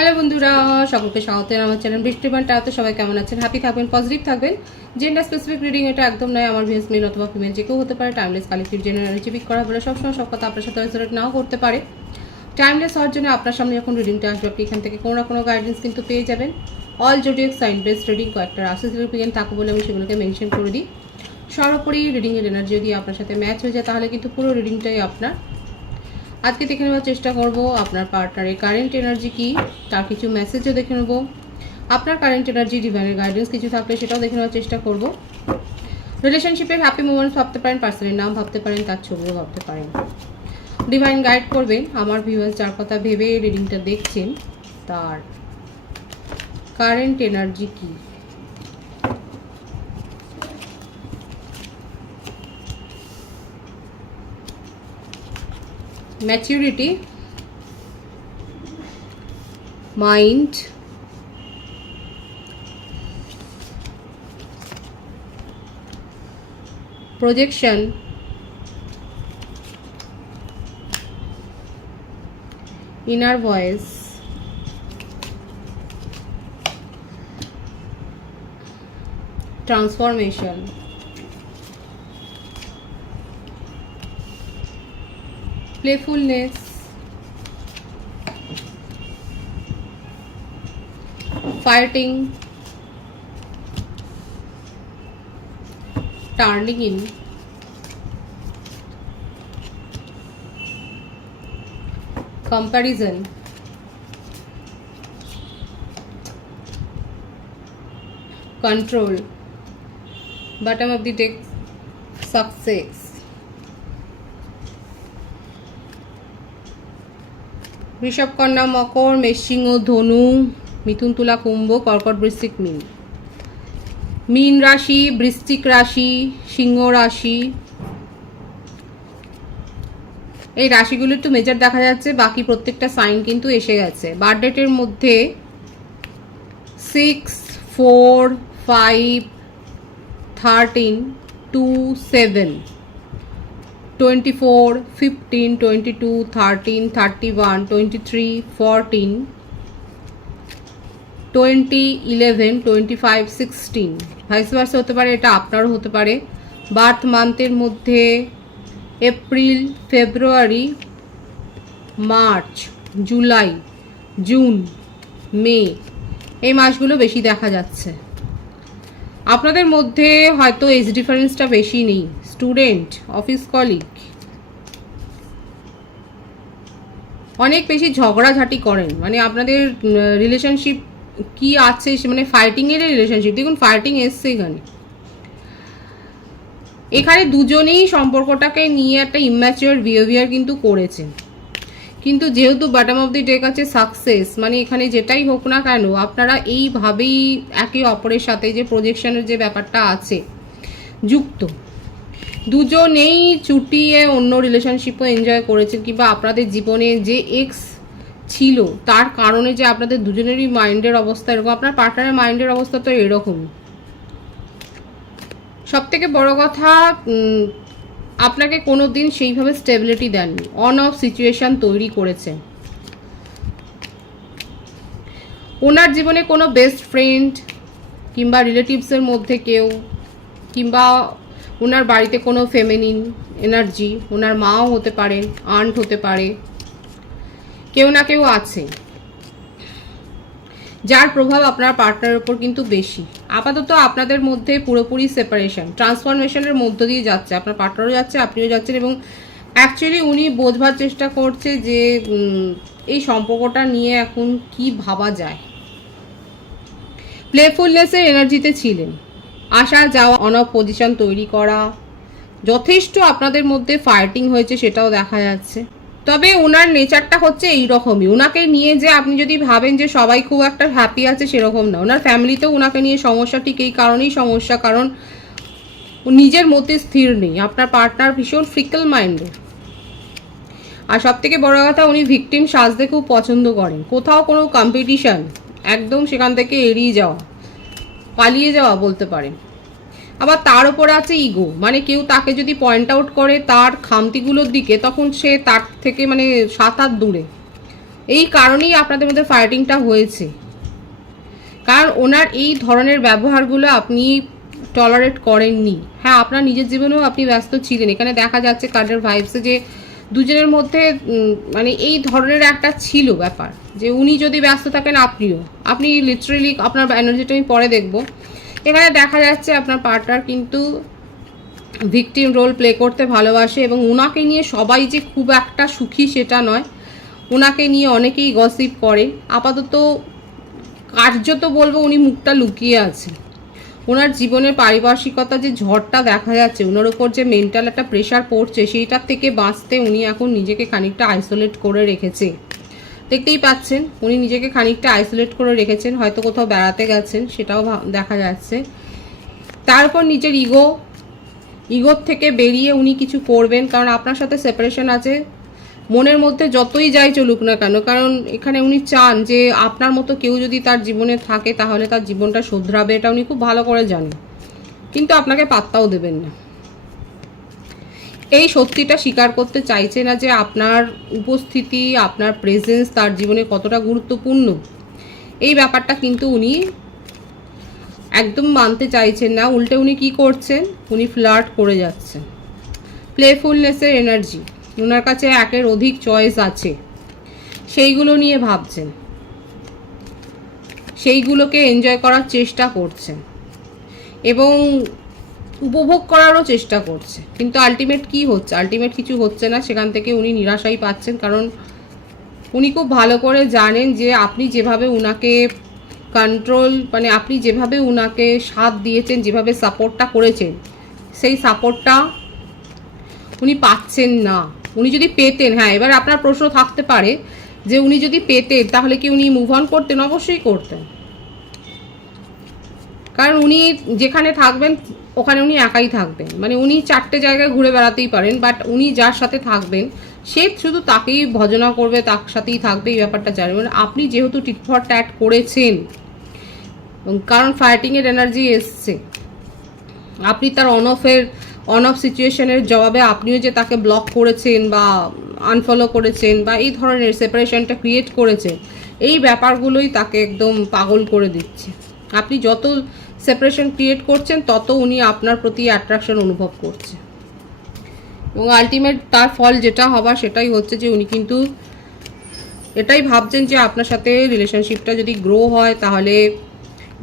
Hello বন্ধুরা, সকলকে স্বাগত আমার চ্যানেল বৃষ্টিবান টাওতে। সবাই কেমন আছেন? হ্যাপি থাকবেন, পজিটিভ থাকবেন। জেন্ডার স্পেসিফিক রিডিং এটা একদম নয়। আমার ভিউস মেল অথবা ফিমেল যে কেউ হতে পারে। টাইমলেস কালেক্টিভ জেনারেল পিক করা বলে সবসময় সব কথা আপনার সাথে রেজোনেট নাও করতে পারে। টাইমলেস হওয়ার জন্য আপনার সামনে যখন রিডিংটা আসবে আপনি এখান থেকে কোনো না কোনো গাইডেন্স কিন্তু পেয়ে যাবেন। All zodiac sign based reading কয়েকটা রাশি সিগনিফিকেন্ট থাকে বলে আমি সেগুলোকে মেনশন করে দিই। সর্বোপরি রিডিংয়ের এনার্জি যদি আপনার সাথে ম্যাচ হয়ে যায় তাহলে কিন্তু পুরো রিডিংটাই আপনার। আজকে দেখে নেওয়ার চেষ্টা করব আপনার পার্টনারের কারেন্ট এনার্জি কি, তার কিছু মেসেজও দেখে নেব। আপনার কারেন্ট এনার্জি ডিভাইনের গাইডেন্স কিছু থাকলে সেটাও দেখে নেওয়ার চেষ্টা করব। রিলেশনশিপের হ্যাপি মোমেন্টস ভাবতে পারেন, পার্সনের নাম ভাবতে পারেন, তার ছবিও ভাবতে পারেন। ডিভাইন গাইড করবেন আমার ভিউয়ার্স যার কথা ভেবে রিডিংটা দেখছেন তার কারেন্ট এনার্জি কি। Maturity, mind, projection, inner voice, transformation, playfulness, fighting, turning in, comparison, control, bottom of the deck, success, বৃষভ, কন্যা, মকর, মেষ, সিংহ, ধনু, মিথুন, তুলা, কুম্ভ, কর্কট, বৃশ্চিক, মীন। মীন রাশি, বৃশ্চিক রাশি, সিংহ রাশি, এই রাশিগুলো একটু মেজর দেখা যাচ্ছে, বাকি প্রত্যেকটা সাইন কিন্তু এসে গেছে। বার্থ ডেটের মধ্যে 6, 4, 5, 13, 2, 7, 24, 15, 22, 13, 31, 23, 14, 20, 11, 25, 16 ভাইস ভার্সা হতে পারে, এটা আপনারও হতে পারে। বার্থ মান্থের মধ্যে এপ্রিল, ফেব্রুয়ারি, মার্চ, জুলাই, জুন, মে, এই মাসগুলো বেশি দেখা যাচ্ছে। আপনাদের মধ্যে হয়তো এজ ডিফারেন্সটা বেশি নেই। স্টুডেন্ট, অফিস কলিগ, অনেক বেশি ঝগড়াঝাটি করেন, মানে আপনাদের রিলেশনশিপ কি আছে, মানে ফাইটিংয়ের রিলেশনশিপ। দেখুন ফাইটিং এসছে এখানে। এখানে দুজনেই সম্পর্কটাকে নিয়ে একটা ইম্যাচিওর বিহেভিয়ার কিন্তু করেছেন, কিন্তু যেহেতু বটম অফ দি ডেক আছে সাকসেস, মানে এখানে যেটাই হোক না কেন আপনারা এইভাবেই একে অপরের সাথে যে প্রজেকশনের যে ব্যাপারটা আছে যুক্ত। দুজনেই চুটিয়ে অন্য রিলেশনশিপও এনজয় করেছেন, কিংবা আপনাদের জীবনে যে এক্স ছিল তার কারণে যে আপনাদের দুজনেরই মাইন্ডের অবস্থা এরকম, আপনার পার্টনারের মাইন্ডের অবস্থা তো এরকম। সব থেকে বড় কথা, আপনাকে কোনো দিন সেইভাবে স্টেবিলিটি দেননি, অন অফ সিচুয়েশান তৈরি করেছে। ওনার জীবনে কোনো বেস্ট ফ্রেন্ড কিংবা রিলেটিভসের মধ্যে কেউ, কিংবা ওনার বাড়িতে কোনো ফেমিনিন এনার্জি, ওনার মাও হতে পারেন, আন্ট হতে পারে, কেউ না কেউ আছে যার প্রভাব আপনার পার্টনারের উপর কিন্তু বেশি। আপাতত আপনাদের মধ্যে পুরোপুরি সেপারেশন, ট্রান্সফরমেশনের মধ্য দিয়ে যাচ্ছে, আপনার পার্টনারও যাচ্ছে, আপনিও যাচ্ছেন, এবং অ্যাকচুয়ালি উনি বোঝবার চেষ্টা করছে যে এই সম্পর্কটা নিয়ে এখন কি ভাবা যায়। প্লেফুলনেসের এনার্জিতে ছিলেন, আসা যাওয়া, অন অফ পজিশন তৈরি করা, যথেষ্ট আপনাদের মধ্যে ফাইটিং হয়েছে সেটাও দেখা যাচ্ছে। তবে ওনার নেচারটা হচ্ছে এইরকমই। ওনাকে নিয়ে যে আপনি যদি ভাবেন যে সবাই খুব একটা হ্যাপি আছে সেরকম না। ওনার ফ্যামিলিতেও ওনাকে নিয়ে সমস্যা, ঠিক এই কারণেই সমস্যা, কারণ নিজের মতে স্থির নেই। আপনার পার্টনার ভীষণ ফ্রিকল মাইন্ডের, আর সব থেকে বড় কথা উনি ভিকটিম সাজতে খুব পছন্দ করেন। কোথাও কোনো কম্পিটিশান একদম সেখান থেকে এড়িয়ে যাওয়া, পালিয়ে যাওয়া বলতে পারেন। আবার তার উপর আছে ইগো, মানে কেউ তাকে যদি পয়েন্ট আউট করে তার খামতিগুলোর দিকে, তখন সে তার থেকে মানে 7 হাত দূরে। এই কারণেই আপনাদের মধ্যে ফাইটিংটা হয়েছে, কারণ ওনার এই ধরনের ব্যবহারগুলো আপনি টলারেট করেননি। হ্যাঁ, আপনার নিজের জীবনেও আপনি ব্যস্ত ছিলেন। এখানে দেখা যাচ্ছে কার্ডের ভাইবসে যে দুজনের মধ্যে মানে এই ধরনের একটা ছিল ব্যাপার, যে উনি যদি ব্যস্ত থাকেন আপনি লিটারেলি আপনার এনার্জিটা আমি পরে দেখব। এখানে দেখা যাচ্ছে আপনার পার্টনার কিন্তু ভিকটিম রোল প্লে করতে ভালোবাসে, এবং ওনাকে নিয়ে সবাই যে খুব একটা সুখী সেটা নয়। ওনাকে নিয়ে অনেকেই গসিপ করে। আপাতত কার্যত বলবো উনি মুখটা লুকিয়ে আছেন। ওনার জীবনের পারিপার্শ্বিকতা যে ঝড়টা দেখা যাচ্ছে, ওনার উপর যে মেন্টাল একটা প্রেশার পড়ছে, সেইটার থেকে বাঁচতে উনি এখন নিজেকে খানিকটা আইসোলেট করে রেখেছে। দেখতেই পাচ্ছেন উনি নিজেকে খানিকটা আইসোলেট করে রেখেছেন, হয়তো কোথাও বেড়াতে গেছেন, সেটাও দেখা যাচ্ছে। তারপর নিজের ইগোর থেকে বেরিয়ে উনি কিছু করবেন, কারণ আপনার সাথে সেপারেশন আছে। মনের মধ্যে যতই যাই চলুক না কেন, কারণ এখানে উনি চান যে আপনার মতো কেউ যদি তার জীবনে থাকে তাহলে তার জীবনটা শুধরাবে, এটা উনি খুব ভালো করে জানেন, কিন্তু আপনাকে পাত্তাও দেবেন না। এই সত্যিটা স্বীকার করতে চাইছে না যে আপনার উপস্থিতি, আপনার প্রেজেন্স তার জীবনে কতটা গুরুত্বপূর্ণ। এই ব্যাপারটা কিন্তু উনি একদম মানতে চাইছেন না। উল্টে উনি কি করছেন, উনি ফ্লার্ট করে যাচ্ছেন। প্লেফুলনেসের এনার্জি, ওনার কাছে একের অধিক চয়েস আছে, সেইগুলো নিয়ে ভাবছেন, সেইগুলোকে এনজয় করার চেষ্টা করছেন এবং উপভোগ করারও চেষ্টা করছে। কিন্তু আলটিমেট কি হচ্ছে, আলটিমেট কিছু হচ্ছে না। সেখান থেকে উনি নিরাশাই পাচ্ছেন, কারণ উনি খুব ভালো করে জানেন যে আপনি যেভাবে উনাকে কন্ট্রোল, মানে আপনি যেভাবে উনাকে সাথ দিয়েছেন, যেভাবে সাপোর্টটা করেছেন, সেই সাপোর্টটা উনি পাচ্ছেন না। উনি যদি পেতেন, হ্যাঁ, এবার আপনার প্রশ্ন থাকতে পারে যে উনি যদি পেতেন তাহলে কি উনি মুভ অন করতেন? অবশ্যই করতেন, কারণ উনি যেখানে থাকবেন ওখানে উনি একাই থাকবেন। মানে উনি 4টে জায়গায় ঘুরে বেড়াতেই পারেন, বাট উনি যার সাথে থাকবেন সে শুধু তাকেই ভজনা করবে, তার সাথেই থাকবে, এই ব্যাপারটা জানেন। মানে আপনি যেহেতু টিট ফর ট্যাট করেছেন, কারণ ফাইটিংয়ের এনার্জি এসছে, আপনি তার অন অফ সিচুয়েশনের জবাবে আপনিও যে তাকে ব্লক করেছেন বা আনফলো করেছেন বা এই ধরনের সেপারেশনটা ক্রিয়েট করেছেন, এই ব্যাপারগুলোই তাকে একদম পাগল করে দিচ্ছে। আপনি যত সেপারেশন ক্রিয়েট করছেন তত উনি আপনার প্রতি অ্যাট্রাকশন অনুভব করছে, এবং আলটিমেট তার ফল যেটা হবার সেটাই হচ্ছে যে উনি কিন্তু এটাই ভাবছেন যে আপনার সাথে রিলেশনশিপটা যদি গ্রো হয় তাহলে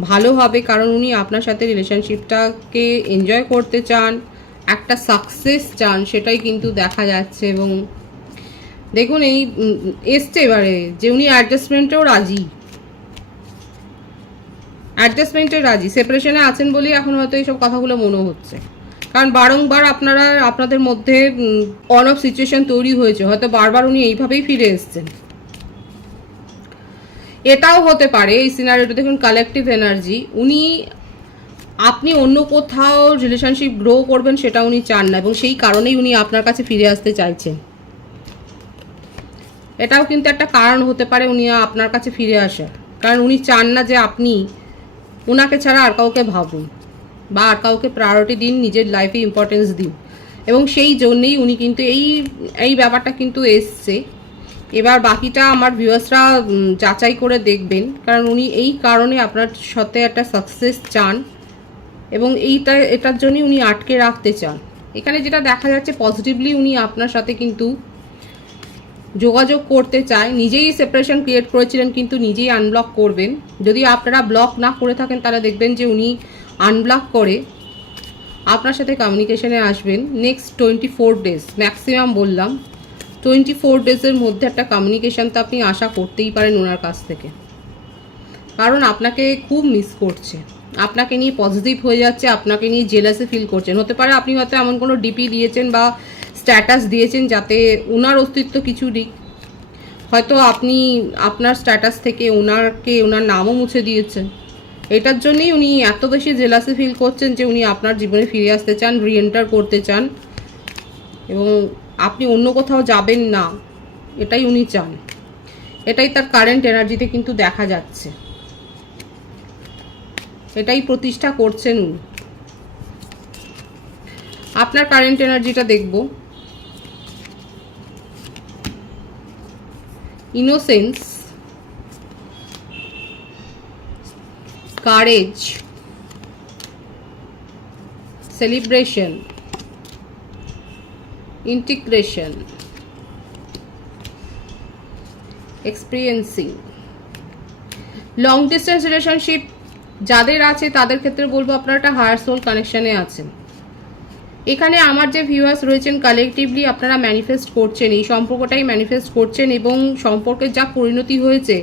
ভালো হবে, কারণ উনি আপনার সাথে রিলেশনশিপটাকে এনজয় করতে চান, একটা সাকসেস চান, সেটাই কিন্তু দেখা যাচ্ছে। এবং দেখুন এই এসছে এবারে যে উনি অ্যাডজাস্টমেন্টেও রাজি, সেপারেশনে আছেন বলেই এখন হয়তো এইসব কথাগুলো মনে হচ্ছে, কারণ বারংবার আপনাদের মধ্যে অন অফ সিচুয়েশন তৈরি হয়েছে, হয়তো বারবার উনি এইভাবেই ফিরে এসছেন। এটাও হতে পারে এই সিনারিওটা। দেখুন কালেকটিভ এনার্জি, আপনি অন্য কোথাও রিলেশনশিপ গ্রো করবেন সেটা উনি চান না, এবং সেই কারণেই উনি আপনার কাছে ফিরে আসতে চাইছেন। এটাও কিন্তু একটা কারণ হতে পারে উনি আপনার কাছে ফিরে আসার, কারণ উনি চান না যে আপনি ওনাকে ছাড়া আর কাউকে ভাবুন বা আর কাউকে প্রায়োরিটি দিন, নিজের লাইফে ইম্পর্টেন্স দিন, এবং সেই জন্যেই উনি কিন্তু এই ব্যাপারটা কিন্তু এসছে। এবার বাকিটা আমার ভিউয়ার্সরা যাচাই করে দেখবেন, কারণ উনি এই কারণে আপনার সাথে একটা সাকসেস চান এবং এটার জন্যই উনি আটকে রাখতে চান। এখানে যেটা দেখা যাচ্ছে পজিটিভলি উনি আপনার সাথে কিন্তু যোগাযোগ করতে চায়। নিজেই সেপারেশন ক্রিয়েট করেছিলেন, কিন্তু নিজেই আনব্লক করবেন। যদি আপনারা ব্লক না করে থাকেন তাহলে দেখবেন যে উনি আনব্লক করে আপনার সাথে কমিউনিকেশনে আসবেন। নেক্সট 24 ডেজ ম্যাক্সিমাম বললাম, 24 ডেজের মধ্যে একটা কমিউনিকেশন তো আপনি আশা করতেই পারেন ওনার কাছ থেকে, কারণ আপনাকে খুব মিস করছে, আপনাকে নিয়ে পজিটিভ হয়ে যাচ্ছে, আপনাকে নিয়ে জেলাসি ফিল করছেন। হতে পারে আপনি হয়তো এমন কোনো ডিপি দিয়েছেন বা স্ট্যাটাস দিয়েছেন যাতে ওনার অস্তিত্ব কিছু দিক, হয়তো আপনি আপনার স্ট্যাটাস থেকে ওনার নামও মুছে দিয়েছেন। এটার জন্যই উনি এত বেশি জেলাসি ফিল করছেন যে উনি আপনার জীবনে ফিরে আসতে চান, রিএন্টার করতে চান, এবং আপনি অন্য কোথাও যাবেন না, এটাই উনি চান। এটাই তার কারেন্ট এনার্জিতে কিন্তু দেখা যাচ্ছে, এটাই প্রতিষ্ঠা করছেন উনি। আপনার কারেন্ট এনার্জিটা দেখব। Innocence, courage, celebration, integration, experiencing. Long distance relationship যাদের আছে তাদের ক্ষেত্রে বলবো আপনারা একটা হায়ার সোল কানেকশানে আছেন। এখানে আমার যে ভিউয়ার্স রয়েছেন কালেকটিভলি আপনারা ম্যানিফেস্ট করছেন, এই সম্পর্কটাই ম্যানিফেস্ট করছেন এবং সম্পর্কের যা পরিণতি হয়েছে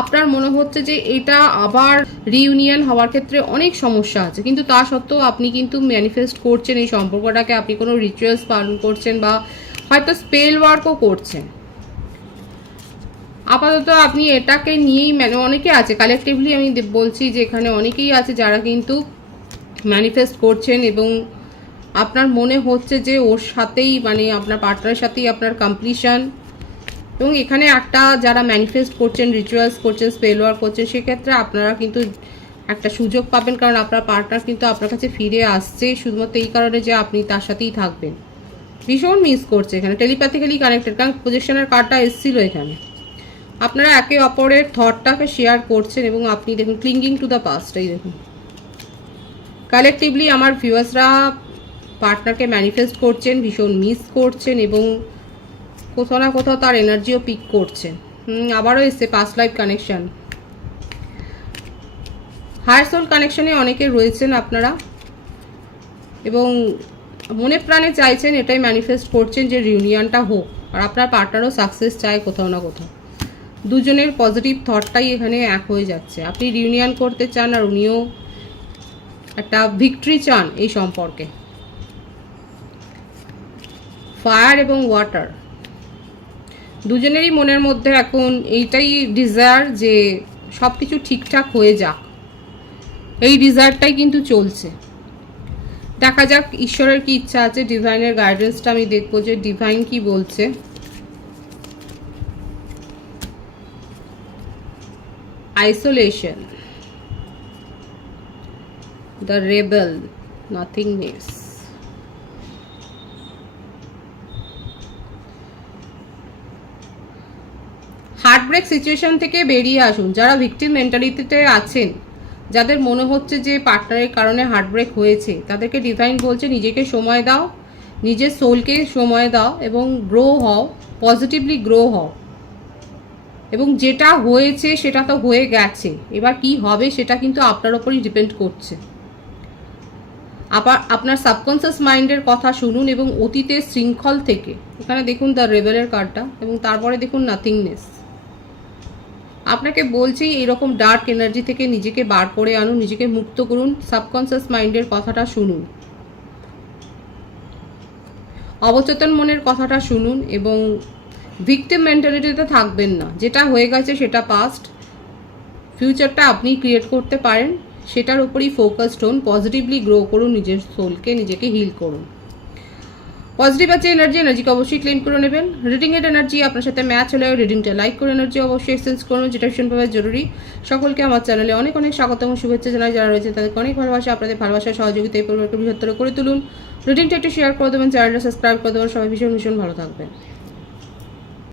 আপনার মনে হচ্ছে যে এটা আবার রিইউনিয়ন হওয়ার ক্ষেত্রে অনেক সমস্যা আছে, কিন্তু তা সত্ত্বেও আপনি কিন্তু ম্যানিফেস্ট করছেন এই সম্পর্কটাকে। আপনি কোনো রিচুয়ালস পালন করছেন বা হয়তো স্পেল ওয়ার্কও করছেন। আপাতত আপনি এটাকে নিয়েই অনেকে আছে কালেকটিভলি, আমি বলছি যে এখানে অনেকেই আছে যারা কিন্তু ম্যানিফেস্ট করছেন এবং আপনার মনে হচ্ছে যে ওর সাথেই মানে আপনার পার্টনারের সাথেই আপনার কমপ্লিশন। এবং এখানে একটা যারা ম্যানিফেস্ট করছেন, রিচুয়ালস করছেন, স্পেল ওয়ার্ক করছেন, সেক্ষেত্রে আপনারা কিন্তু একটা সুযোগ পাবেন, কারণ আপনার পার্টনার কিন্তু আপনার কাছে ফিরে আসছে শুধুমাত্র এই কারণে যে আপনি তার সাথেই থাকবেন। ভীষণ মিস করছে এখানে, টেলিপ্যাথিক্যালি কানেক্টেড, কারণ পজিশনের কার্ডটা এসেছিল এখানে। আপনারা একে অপরের থটটাকে শেয়ার করছেন এবং আপনি দেখুন ক্লিঙ্গিং টু দ্য পাস্ট। এই দেখুন কালেকটিভলি আমার ভিউয়ার্সরা পার্টনারকে ম্যানিফেস্ট করছেন, ভীষণ মিস করছেন এবং কোথাও না কোথাও তার এনার্জিও পিক করছেন। আবারও এসছে past life connection. Higher soul কানেকশনে অনেকে রয়েছেন আপনারা এবং মনে প্রাণে চাইছেন, এটাই ম্যানিফেস্ট করছেন যে রিউনিয়নটা হোক, আর আপনার পার্টনারও সাকসেস চায় কোথাও না কোথাও। দুজনের পজিটিভ থটটাই এখানে এক হয়ে যাচ্ছে। আপনি রিউনিয়ন করতে চান আর উনিও একটা ভিক্টরি চান এই সম্পর্কে। ফায়ার এবং ওয়াটার, দুজনেরই মনের মধ্যে এখন এইটাই ডিজায়ার যে সব কিছু ঠিকঠাক হয়ে যাক, এই ডিজায়ারটাই কিন্তু চলছে। দেখা যাক ঈশ্বরের কি ইচ্ছা আছে, ডিভাইনের গাইডেন্সটা আমি দেখবো যে ডিভাইন কি বলছে। Isolation, the rebel, nothingness, heartbreak situation থেকে বেরিয়ে আসুন। যারা ভিকটিম মেন্টালিটিতে আছেন, যাদের মনে হচ্ছে যে পার্টনারের কারণে হার্টব্রেক হয়েছে, তাদেরকে ডিভাইন বলছে নিজেকে সময় দাও, নিজের সোলকে সময় দাও এবং গ্রো হও, পজিটিভলি গ্রো হও। এবং যেটা হয়েছে সেটা তো হয়ে গেছে, এবার কি হবে সেটা কিন্তু আপনার ওপরই ডিপেন্ড করছে। আবার আপনার সাবকনসিয়াস মাইন্ডের কথা শুনুন এবং অতীতের শৃঙ্খল থেকে, এখানে দেখুন দ্য রেবেলের কার্ডটা এবং তারপরে দেখুন নাথিংনেস। আপনাকে বলছি এরকম ডার্ক এনার্জি থেকে নিজেকে বার করে আনুন, নিজেকে মুক্ত করুন, সাবকনসিয়াস মাইন্ডের কথাটা শুনুন, অবচেতন মনের কথাটা শুনুন এবং ভিকটিম মেন্টালিটিতে থাকবেন না। যেটা হয়ে গেছে সেটা পাস্ট, ফিউচারটা আপনি ক্রিয়েট করতে পারেন, সেটার উপরই ফোকাসড হন, পজিটিভলি গ্রো করুন, নিজের সোলকে নিজেকে হিল করুন। পজিটিভ আছে এনার্জিকে অবশ্যই ক্লেম করে নেবেন। রিডিংয়ের এনার্জি আপনার সাথে ম্যাচ হলে রিডিংটা লাইক করে এনার্জি অবশ্যই এক্সচেঞ্জ করুন, যেটা ভীষণভাবে জরুরি। সকলকে আমার চ্যানেলে অনেক অনেক স্বাগত এবং শুভেচ্ছা জানাই। যারা রয়েছে তাদেরকে অনেক ভালোবাসা, আপনাদের ভালোবাসার সহযোগিতা এই পরিবারকে বৃহত্তর করে তুলুন। রিডিংটা একটু শেয়ার করে দেবেন, চ্যানেলটা সাবস্ক্রাইব করে দেবেন। সবাই ভীষণ ভীষণ ভালো থাকবেন।